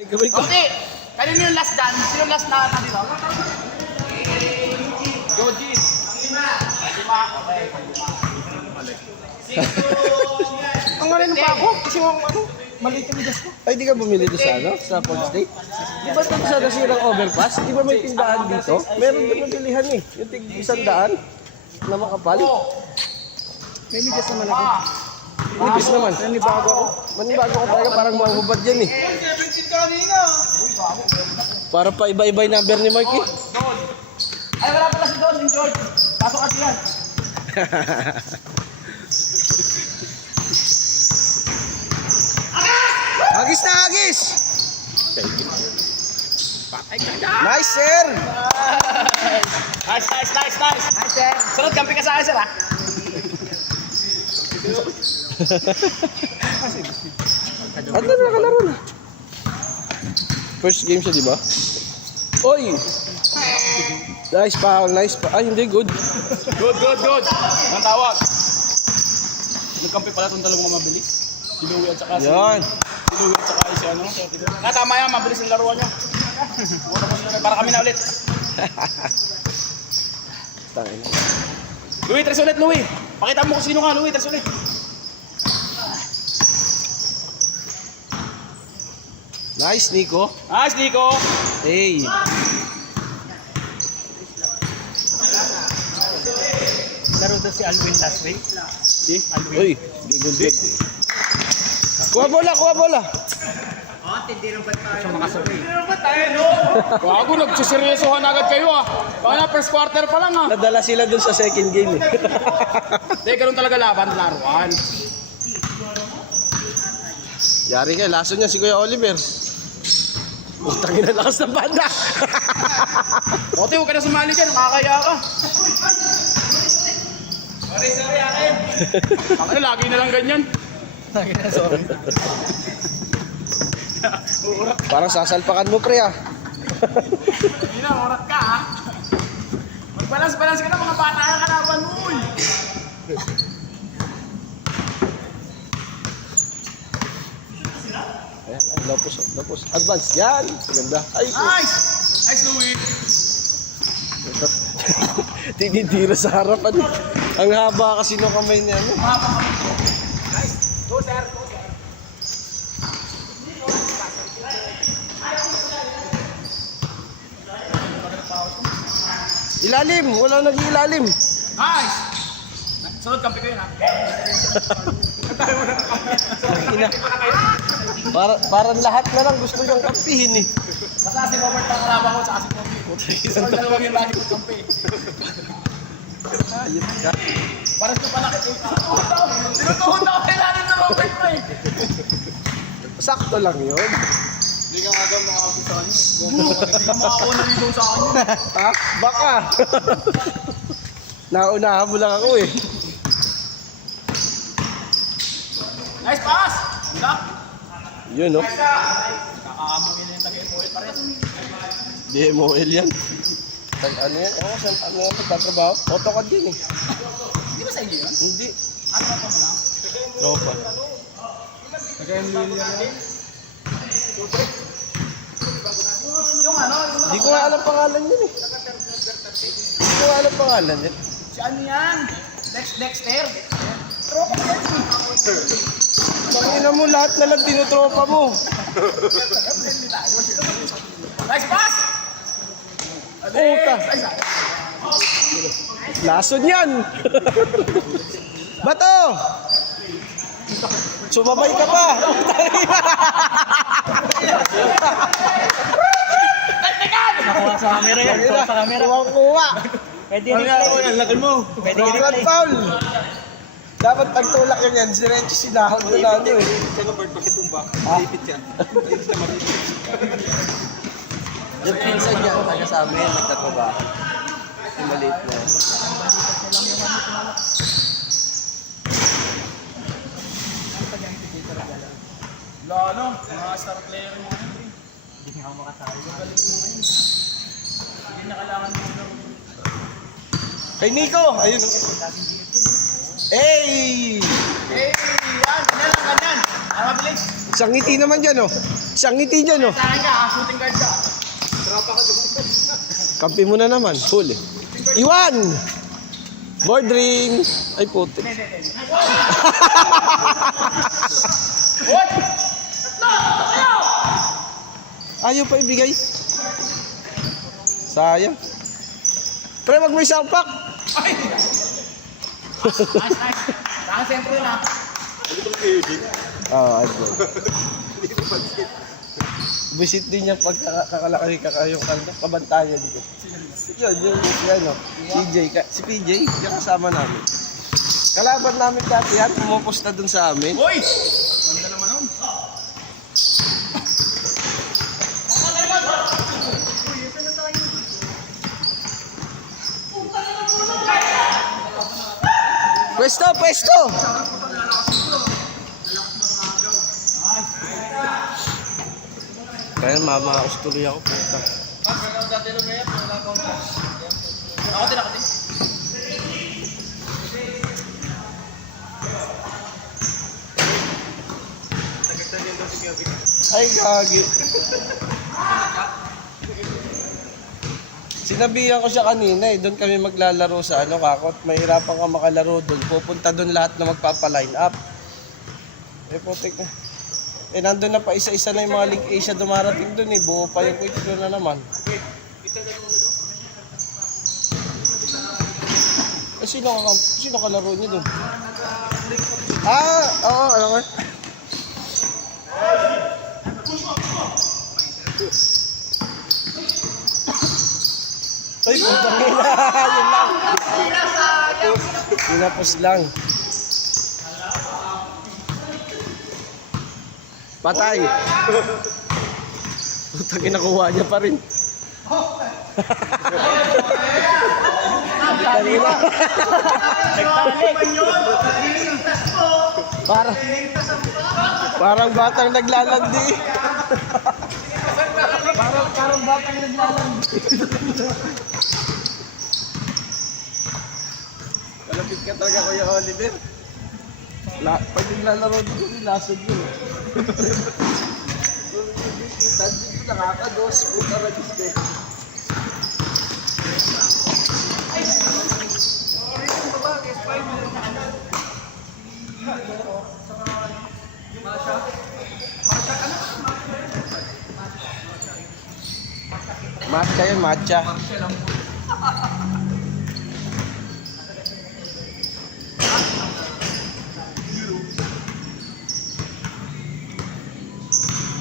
Okay, kanino yung last dance? Sino last na dito? Yoji. Lima. Okay. Ang ano pa ako? Kasi ano, maliit yung gas ko. Ay, di ka bumili doon sa ano? Sa Port State? Di ba doon sa nasirang overpass? Di ba may tindahan dito? Meron din mabilihan eh. Yung tig 100 na makapal. May migas naman ako. Nipis naman. Nanibago ako. Manibago ko talaga, parang mahubad yan eh. Para pa iba-iba yung number ni Mark eh. Ay, wala pala si Don, yung George. Pasok kasi yan. Agis na agis! Nice sir! Nice. Nice, sir. Sunod, kampi ka sa akin, sir, ha? Ano na nakalaro na? First game siya, di ba? Oy! Nice foul, nice foul. Ay, hindi, good. Good. Ang tawag. Nagkampi pala itong dalawang mabilis. Si Louie at saka si... Yan. Si Louie at saka si ano. Tama yan, mabilis ang laruan nyo. Para kami na ulit. Tangin. Louie, tres ulit, Louie. Pakita mo kung sino nga, Louie, tres ulit. Nice, Nico. Nice, Nico. Hey. Laro doon si Alwin last week. Si? Uy, di good. Kuha bola. Siya makasabay. Bago, nagsiseryosohan agad kayo, ah. Baka na, first quarter pa lang, ah. Nadala sila dun sa second game eh. Hindi, ganun talaga laruan. Yari kayo, laso niya si Kuya Oliver. Utangin na lakas ng banda. Ote, huwag ka na sumali ka, nakakaya ka. Sorry, akin. Ako na, lagi na lang ganyan. Sorry. Parang sasalpakan mo pre ah. Hindi na, orat ka, ha. Magbalance ka na, mga bata ka kalaban mo, uy. Ayan, lapos. Advance, yan. Maganda. Ay, Nice, Louie. tinitira sa harapan. Ang haba kasi ng kamay niya. Ano? Nice. Go, sir. Ilalim, wala nag-ilalim. Nice. Sunod, kampi kayo, ha. Ina. Parang lahat na lang gusto niyang kampihin eh. Basta si Robert ang kalaban ko, tsaka si Pogi. Isang dalawang yung lagi ko kampi. Ayun ka. Para sa palakit, eh. Tinutuhod ako kailangan ng Robert mo, eh. Sakto lang yun. Hindi ka nga daw makakapit sa kanya. Hindi ka makakuna rito sa kanya. Ha? Baka. Naunahan mo lang ako eh. Nice pass! Handa? Yun no. Kakaamungin na yung taga-MOL pares. Di MOL yan. Ano yan? Oo, ano yan? Nagtatrabaho? AutoCAD din eh. Hindi ba sa inyo yun? Hindi. Ano pa mo lang? Tropa. Taga-MOL yan. Yung ano? Hindi ko nga alam pangalan yun eh. Hindi ko nga alam pangalan yan. Si ano yan? Dexter. Tropa yan. Tangina mo, lahat na lang tinutropa mo. Nice pass! Puta. Lason yan. Bato! Sumabay ka pa. Nakuha sa camera yan. Nakuha sa camera. Kuha. Pwede replay. Lakin mo. Pwede Grand replay. foul. Dapat pagtulak yan yan. Si Renchi sinahon ko na ano eh. Saka bird pakitumbak. Lipit yan. Yung pinsan niya, taga sa amin, nagtatrabaho. Yung maliit na yan. Wala ano? Mga star player mo. Hindi nga ako makasali. Hindi na kailangan mo. Kay Nico! Ayun oh. Hey! Hey! Yan! Ganyan lang, ganyan. Ang mabilis. Isang ngiti naman dyan, oh. Isang ngiti dyan, oh. Sa akin ka, shooting guard ka. Kampi mo na naman. Huli. Iwan! Board ring! Ay, puti. Ayaw pa ibigay. Sayang. Pre, wag mo isampak. Saan sentro na? Oo, ay po. Visit din niya pag kakalaki kakayong kabantayan dito. Yun, ano, si PJ, yung kasama namin. Kalaban namin dati yan, pumupusta dun sa amin. Hoy! Ganda naman nun. Pwesto, pwesto! Kaya mamaos tuloy ako, puta. Ako din, ako din. Ay, gagi. Sinabihan ko siya kanina doon kami maglalaro sa kakot. Mahirapan ka makalaro doon. Pupunta doon lahat na magpapa-line up. Putik na. Nandun na pa isa-isa na yung mga League Asia dumarating doon Buo pa yung quick na naman. Sino kalaro niyo doon? Oo, ano nga. Ay, putang ina. Yun lang. Pinapos lang. Patay. Putang ina, kuha niya pa rin. Putang ina. Parang batang naglalandi. Parang batang naglalandi. Kalapit ka talaga, Kuya Oliver. Pag naglalaro dito, nilasod yun. Dito nakakados, puta na dito. Matcha yun, matcha.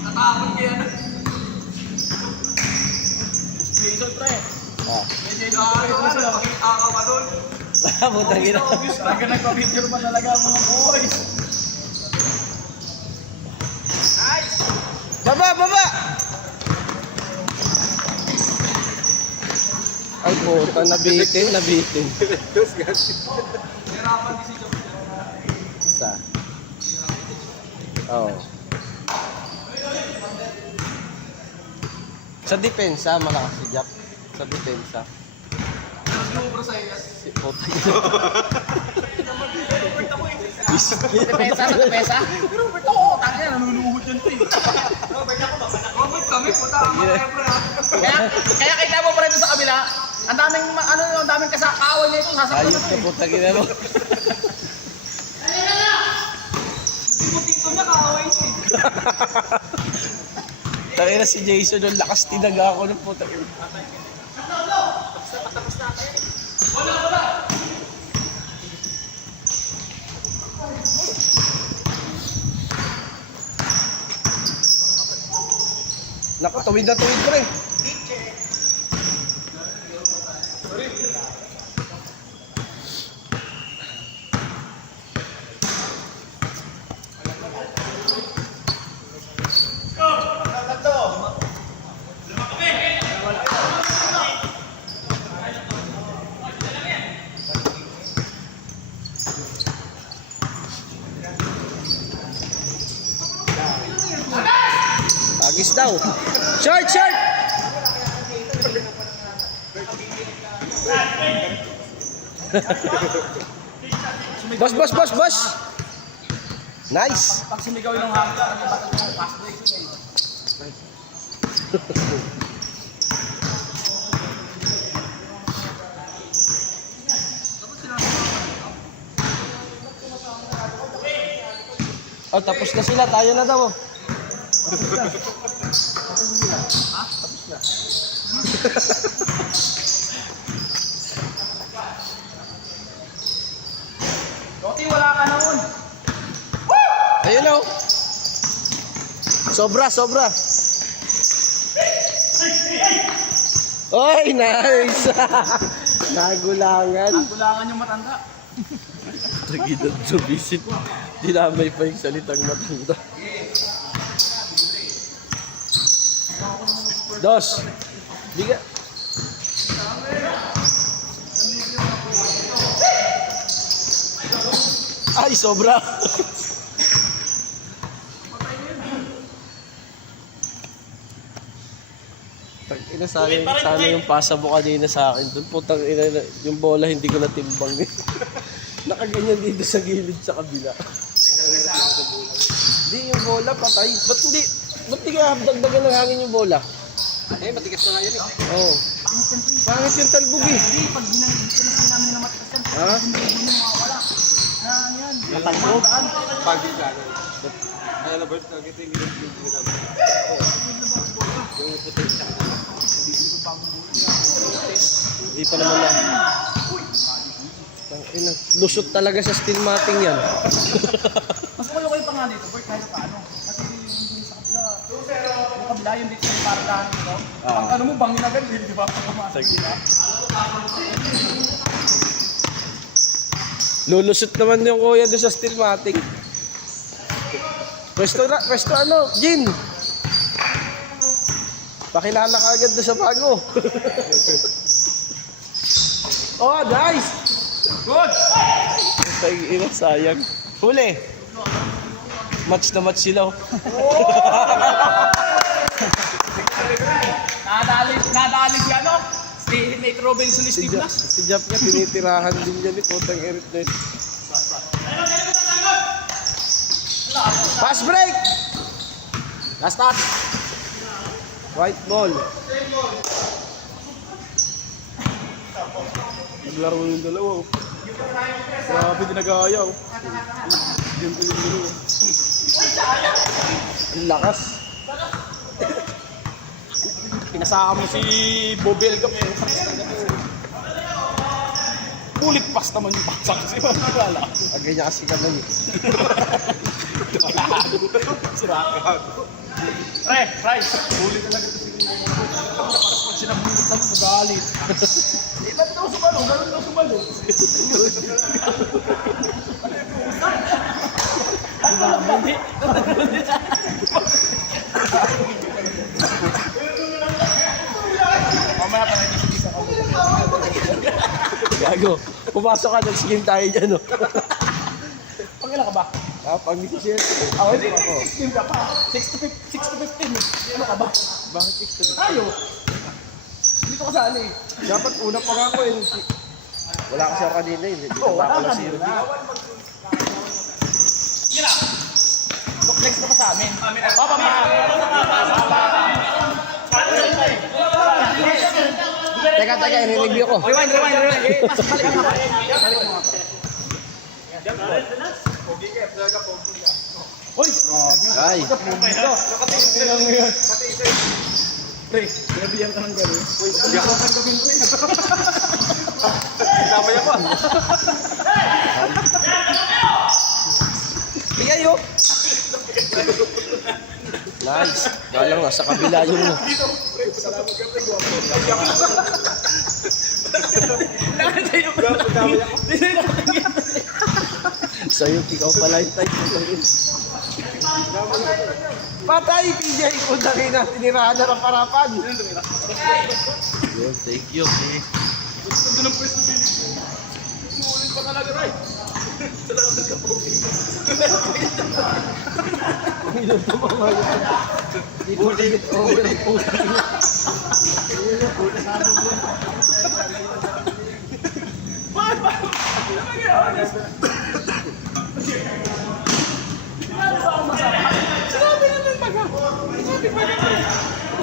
Natakot ka yan. Jason, pre. Makita ka pa doon. Putang ina. Talaga nagpa-picture pa talaga ang mga boys. Baba, baba! Ay puta, nabitin. Sa? Oo. Sa depensa, malakas si Jack. Sa depensa. Si puta yun. Pesa. Pero Robert ako, tanga yan, nanuluhod yan to Robert kami, puta, ang mga pre Kaya kita mo pa rin sa kabila, ang daming kasakawan niya ito, sasaktan Ayos na puta gina mo. Tingko niya, kaaway niya Tangina si Jason, yung lakas tinaga ako ng puta gina. Naku, tuwid na pre. Agis daw. Short! Boss! Nice! Pag sumigaw yung hangga, may batal yung fast break yun eh. Oh, tapos na sila. Tayo na daw. Doti, wala ka naman. Ayun o. Sobra, sobra. Oy, nice! Nagulangan. Gulangan yung matanda. Tagidad subisit. Dinamay pa yung salitang matanda. Dos. Biga. Ay, sobra. Ina sana yung pasa mo kanina sa akin. Doon putang ina, yung bola hindi ko natimbang eh. Nakaganyan dito sa gilid sa kabila. Hindi yung bola patay. Ba't di ka dagdagan ng hangin yung bola? Eh, matigas na nga yun eh. Oo. Pangit yung talbog eh. Hindi, pag pinasin namin na matigas yan, Ha? hindi mo mawawala. Na ano yan? Matalbog? Pag gano'n. Ay, Robert, nakita yung ginagawa. Yung puti siya. Hindi pa naman na. Ina, lusot talaga sa steel matting yan. Mas kayo pa nga dito, Bert, kahit paano. Kasi yung sa kabila, yung kabila yung dito yung paradahan dito. Ang ano mo, bangin agad, di ba? Sige. Lulusot naman yung kuya doon sa steel matting. Pwesto ano, Jin. Pakilala ka agad doon sa bago. Oh, nice! Good! Ina, sayang. Huli. Match na match sila. Nadali si ano? Si Nate Robinson ni Steve Nash. Si Jap nga, tinitirahan din niya ni Putang Erit na yun. Pass break! Last touch. White ball. Naglaro yung dalawa. Grabe dinagaya. Yung dalawa. Ang lakas. Pinasaka mo si Bobel ka. Pulit pas naman yung pasak kasi wala. Agay niya kasi kamay. Sirakago. Price. Pulit talaga ito si pag sinabulit lang magalit. Ilan daw sumalo? Ganun daw sumalo. Hindi. Mamaya pa nag-isip ako. Gago. Pumasok ka, nag-skin tayo dyan, no? Pangilan ka ba? Pag-16. Ako, hindi ako. 16 ka pa. 6 to 15. Ano ka ba? Bakit 16? Tayo. Dito ka sali. Dapat una pa nga ako eh. Wala kasi ako kanina eh. Hindi Oo, na wala ako ka si nila. Kira. Flex ka pa sa amin. Papa, Teka, i-review ko. Rewind. Balik ka nga. Hoy! Ay. Pre, sinabihan ka ng gano'n. Kasama niya pa. Bigay yun. Nice. Galang nga, sa kabila yun mo. Sa'yo, ikaw pala yung type. Patay, PJ! Kung dali na, tinirahan na ng parapan. Yun, thank you. Gusto ng pwesto din. Umuulit pa talaga, right? Salamat ka po. Ulit.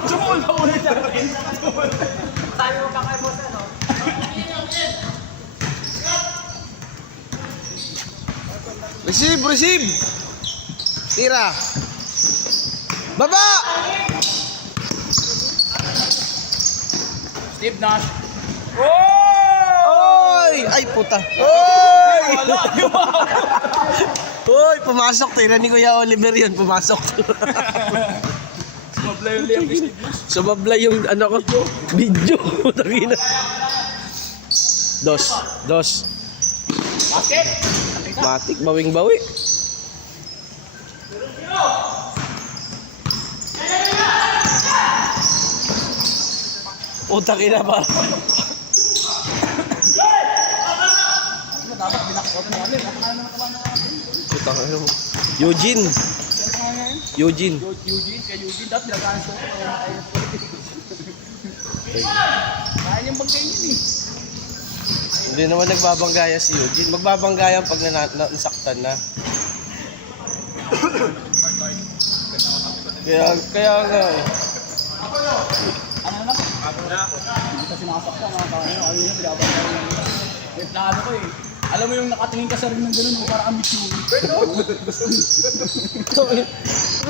Sumul pa ulit sa akin. Sabi mo pa kay boss, ano? Receive, receive! Tira! Baba! Steve Nash. Oy! Ay, puta! Oy! Oy, pumasok. Tira ni Kuya Oliver yun, pumasok. Mablay yung liyak ni Steve Nash. Sumablay yung ano ko, video. Tangina. Dos. Basket. Matik, bawing-bawi. Utang ina ba? Dapat binakot na yan. Nakakaya naman ka ba na Utang ina mo. Eugene. Eugene. Eugene, dapat binagaan siya. Kaya niyang bagay yun eh. Hindi naman nagbabanggaya si Eugene. Magbabanggayan pag nasaktan na. Kaya nga eh. Ano na? Hindi ka sinasaktan. Ayun yung binabagay yun. May plano ko eh. Alam mo yung nakatingin ka sa rin ng gano'n, parang ambitsyon.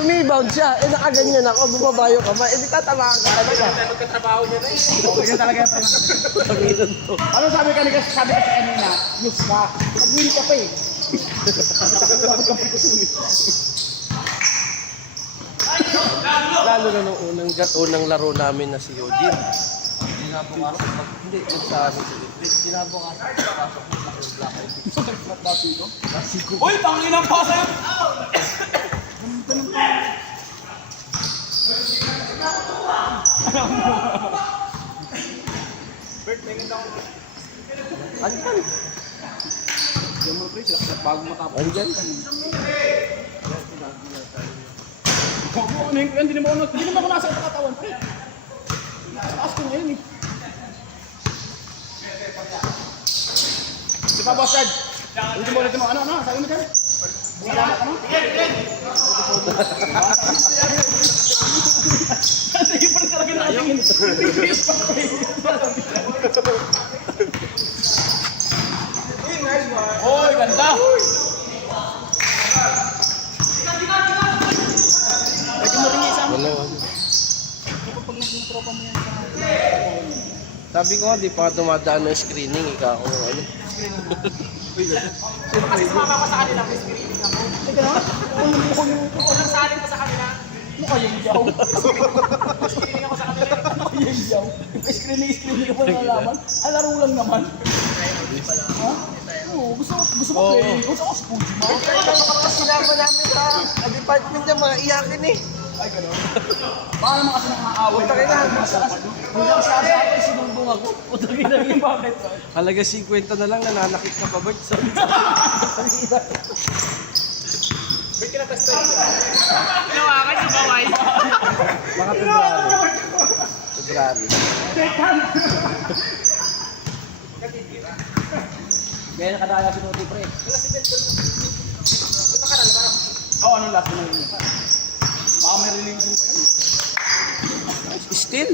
Rebound siya. Eh nakaganyan ako. Bumabayo ka ba? Eh di tatamaan ka talaga. Magkatrabaho niya na eh. Okay yan talaga yung Tanginan to. ano sabi ka kanina? News ka. Nag-win ka pa eh. Lalo na nung unang laro namin na si Eugene. Kinabukasan hindi nagsabi si Eugene. Kinabukasan pasok mo sa Black Eyed. Uy, pangilang pasa yun! Andyan. Diyan mo pre, bago matapos. Andyan. Ano yung hindi naman ako nasa katawan pre. Taas ko ngayon eh. Di ba boss Ed? Hindi mo ulit mo, ano, sabi mo dyan? Salamat ano? Sige pa rin talaga natin. Oy, ganda! Pwede mo rin isa mo. Ano? Pag naging tropa mo yan sa... Sabi ko nga, di pa dumadaan ng screening. Ikaw ako ano. Kasi sumama ka sa kanila, may screening ako. Teka na, unang salin ko sa kanila. Ano kayang yaw? Screening ako sa kanila. Ano kayang yaw? Screening ko pa nalaman. Ang laro lang naman. Ha? Oo, gusto ko play. Gusto ko Spooky mo. Sinama namin sa department niya, mga iyakin eh. Ay, gano'n. Baka naman kasi nang-aaway. Utangin na. Hanggang sa akin, sinumbong ako. Utangin na yung bakit. Halaga 50 na lang, nananakit ka pa, Bert. Ba't kinatesta yun? Pinawakan sa baway. Mga February. Kaya nakadaya si Toti pre. Oo, ano last na yun? Baka may release pa yun. Still?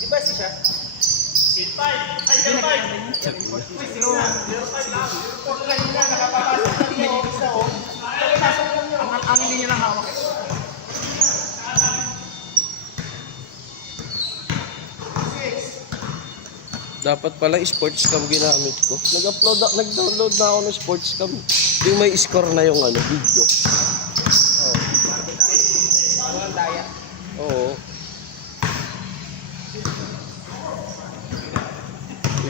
Di ba si siya? Silpay! Ay, silpay! Uy, sino? Ang hindi niya lang hawak eh. Dapat pala sports cam ginamit ko. Nag-download na ako ng sports cam. Yung may score na yung ano, video. Oh. Walang daya. Oo.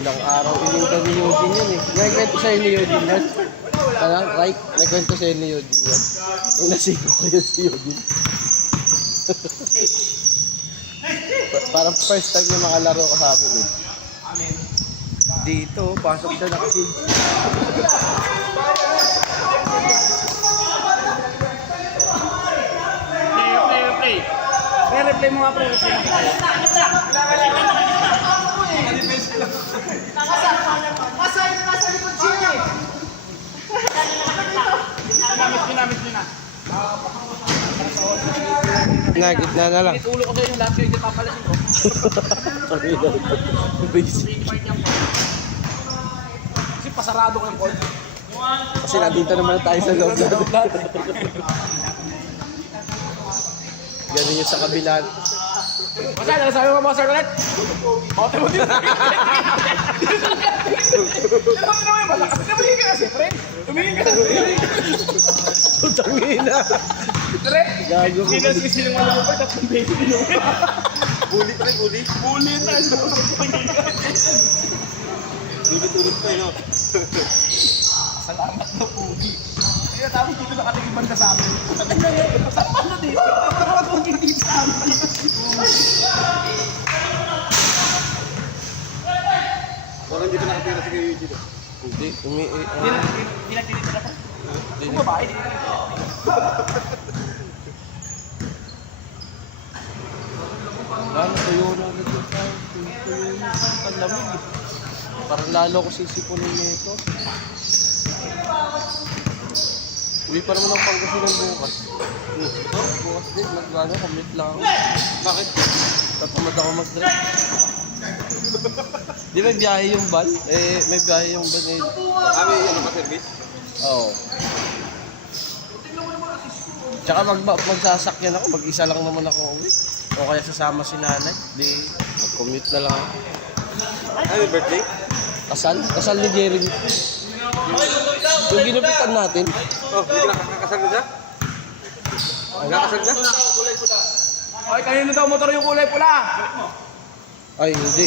Ilang araw ininta ni Eugene yan eh. Nagkwento sa'yo ni Eugene yan. Ano? Right? Nagkwento sa'yo ni Eugene yan. Yung nasigo ko yun si Eugene. Parang first time yung makalaro ko sa akin eh. Dito, pasok siya naka-shades. Play. Re-replay mo nga pre. Ginamit nyo na. Gitna na lang. Ulo ko sa'yo yung lahat yung papalasin ko. Kasi pasarado ko yung call. Kasi nandito naman tayo sa loob natin. Ganun yung sa kabila. Basta, nalasabi mo mga sir ulit? Kote mo din. Alam mo naman yung malakas. Tumingin ka kasi, friend. Tumingin ka kasi. Tutangin na. Pre, Gago ko. sinasisi ng mga lupay, tatlong beses inuwi. Bully pa rin, bully. Uli na. Ulit-ulit pa yun. Salamat na puli. Kaya tapos dito nakatingin banda sa amin. Saan ba na dito? Parang hindi sa amin. Parang hindi pa nakatira si Kuya dito. Hindi, Pinagdilito na po. Kung babae, Ano, tuyo na ulit yung tayo. Tuyo na. Ang lamig eh. Parang lalo ko sisipunin nito. Uwi pa naman ang Pangasinan bukas. Bukas din, commit lang ako. Bakit? Tatamad ako mag-drive. Di may biyahe yung van? May biyahe yung van eh. Kami, ano ka service? Oo. Tsaka magsasakyan ako, mag-isa lang naman ako uwi. O kaya sasama si nanay. Di, mag-commute na lang ako. Ay, birthday? Kasal ni Jerry. Yung ginupitan natin. Oh, hindi ka nakakasal na siya? Nakakasal na? Ay, kanino daw motor yung kulay pula? Ay, hindi.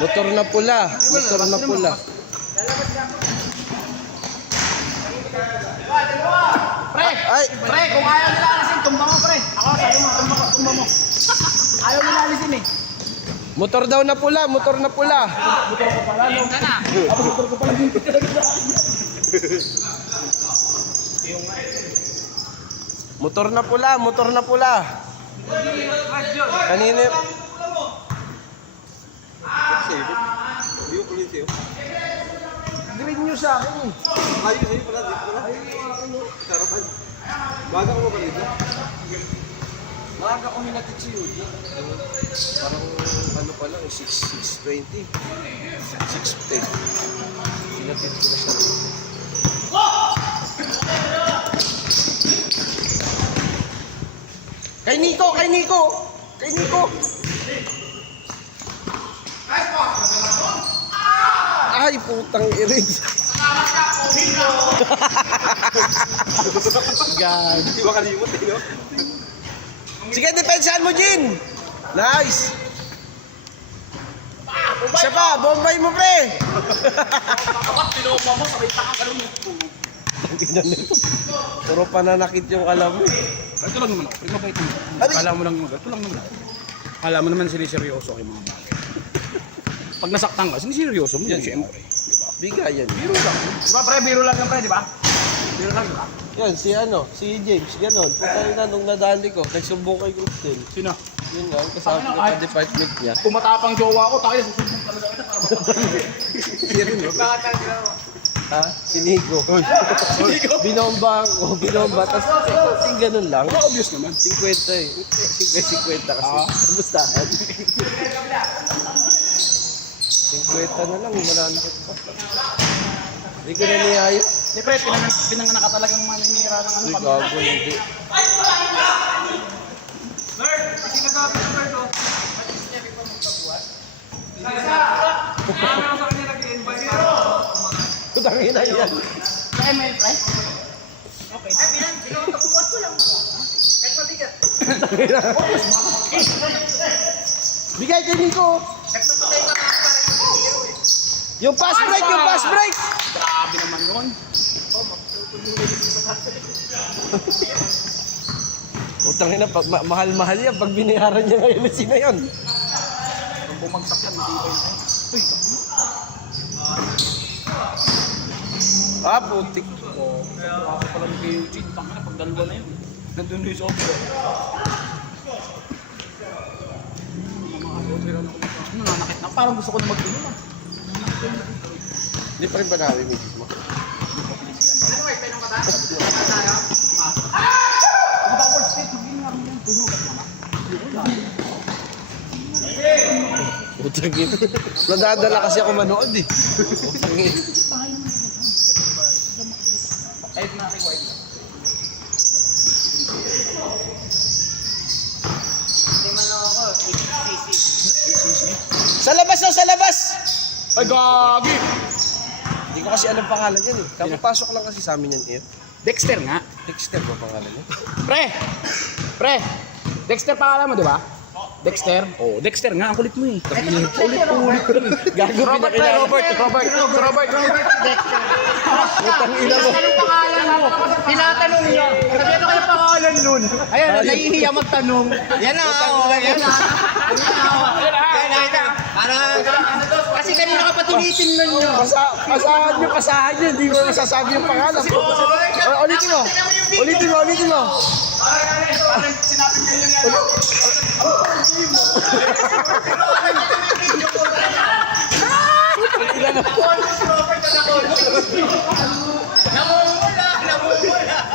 Motor na pula. Motor na pula. Pre! Ay! Pre, kung ayaw nila alisin, tumba mo pre. Ako, sabi mo, tumba mo. Ayaw nila alisin eh. Motor daw na pula. Motor na pula. Motor ko pala, no? Ka na. Ako, motor ko pala dito talaga. Motor na pula. Motor na pula. Kanina. Sa'yo, hindi ko pala sa'yo. Green nyo sa akin eh. Ayun, ayun pala, dito pala. Sarapan. Baga ko ba dito? Maaga ko hinatid si Yudi. Parang ano pa lang, 6:20. 6:10. Hinatid ko na siya. Kay Nico! Kay Nico! Kay Nico! Ay, putang irig. God. Hindi ba kalimot eh, no? Sige, depensahan mo, Jin! Nice! Isa pa, bombay mo, pre! Kapag pinoma mo, sabay takang kalong Tangina nito. Puro pananakit yung alam mo. Ito lang naman ako. Mabait naman. Abi! Kala mo lang yung ito lang naman ako. Kala mo naman siniseryoso ko yung mga bagay. Pag nasaktan ka, siniseryoso mo yan, siyempre. Bigayan. Biro lang. Di ba pre, biro lang yan pre, di ba? Biro lang, di ba? Yan, si James, ganon. Putang ina, nung nadali ko, nagsumbong kay Crystal. Sino? Yun nga, kasama ko sa department niya. Kung matapang jowa ko, tayo susumbong talaga kita para Siya rin, no? Ha? Si Nico. Binomba ako, binomba. Tapos, kasing ganun lang. Obvious naman. 50 eh. 50 kasi. Kamustahan? 50 na lang, mananakit pa. Hindi ko na niyaya. Di pre, pinanganak ka talagang maninira ng ano Uy, kami. gago, hindi. Sir, kasi nagkakapit ng sir, no? Putang ina yan. Sa ML pre? Okay. Ay, pinagkapuan ko lang. Kahit mabigat. Bigay kay Nico. Yung pass break, yung pass break. Grabe naman yun. Putang ina, mahal-mahal yan. Pag binayaran niya ngayon, sino yun? Kung bumagsak yan, matibay na yun. Uy, Ah, putik. ako pala ni Kuya Eugene. Tanga na, pag dalawa na yun. Nandun yung software. Nananakit na. Parang gusto ko na mag-inom ah. Hindi pa rin ba namin, misis mo? Putang ina. Nadadala kasi ako manood eh. Putang ina. Ayun na kay White. Sa labas oh, sa labas! Ay, gagi! Hindi ko kasi alam pangalan yan eh. Kapapasok lang kasi sa amin yan eh. Dexter nga. Dexter ba pangalan yan? Pre! Pre! Dexter pangalan mo, di ba? Dexter? Oh, Dexter nga. Ang kulit mo eh. Ulit. Gago pinakilala. Robert. Putang ina mo. Anong pangalan mo? Tinatanong niya. Sabi ano kayo pangalan nun? Ayan, nahihiya magtanong. Yan na, yan na. Kasi kanina ka pa tinitingnan nyo. Pasahan nyo. Hindi mo masasabi yung pangalan. Ulitin mo.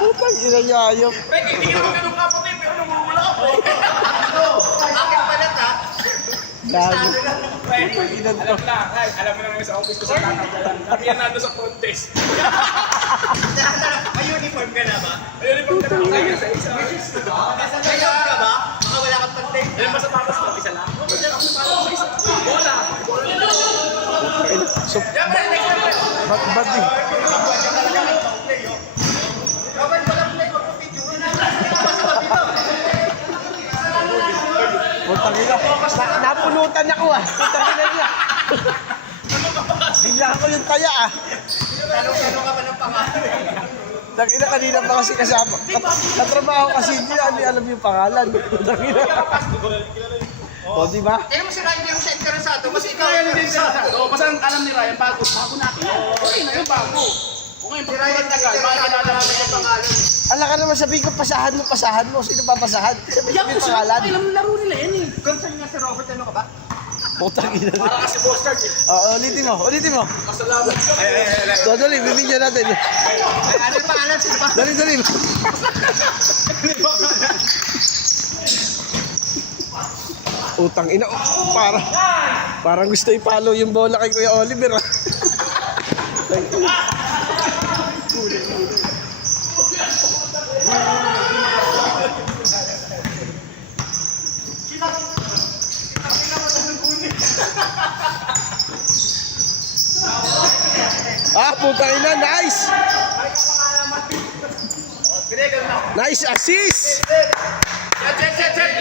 Putang ina niya ayop. Gago. Alam mo naman sa office ko sa tatagalan. Kami yan nando sa contest. May uniform ka na ba? Uniform ka na ako sa isa. Nasa job ka ba? Baka wala kang pag-take. Alam mo sa patas ko, isa lang. Diyan ako sa patas sa isa. Bola. So, ba't eh? Robert, wala play ko kung video. Putang ina. Napunutan ako ah. Putang ina niya. Bigla ko yung taya ah. Tanong ka ba ng pangalan? Tangina kanina pa kasi kasama. Katrabaho kasi hindi alam yung pangalan. Tangina. O, di ba? Kaya mo si Ryan yung sa interesado. Mas ikaw Ryan yung din sa Oo, basta ang alam ni Ryan, bago natin. Okay na yun, bago. Okay, Si Ryan tagal, nagkakilala namin yung pangalan. Ala ka naman sabihin ko, pasahan mo. Sino ba pasahan? Sabi yung pangalan. Alam mo, laro nila yan eh. Concern nga si Robert, ano ka ba? Putang ina. Para kasi postcard eh. Ulitin mo. Kasalamat. Dali, bibigyan natin. Ano yung pangalan? Sino ba? Dali. Utang ina. Parang gusto i-follow yung bola kay Kuya Oliver. Ah. Putang ina. Nice. Nice assist. Check.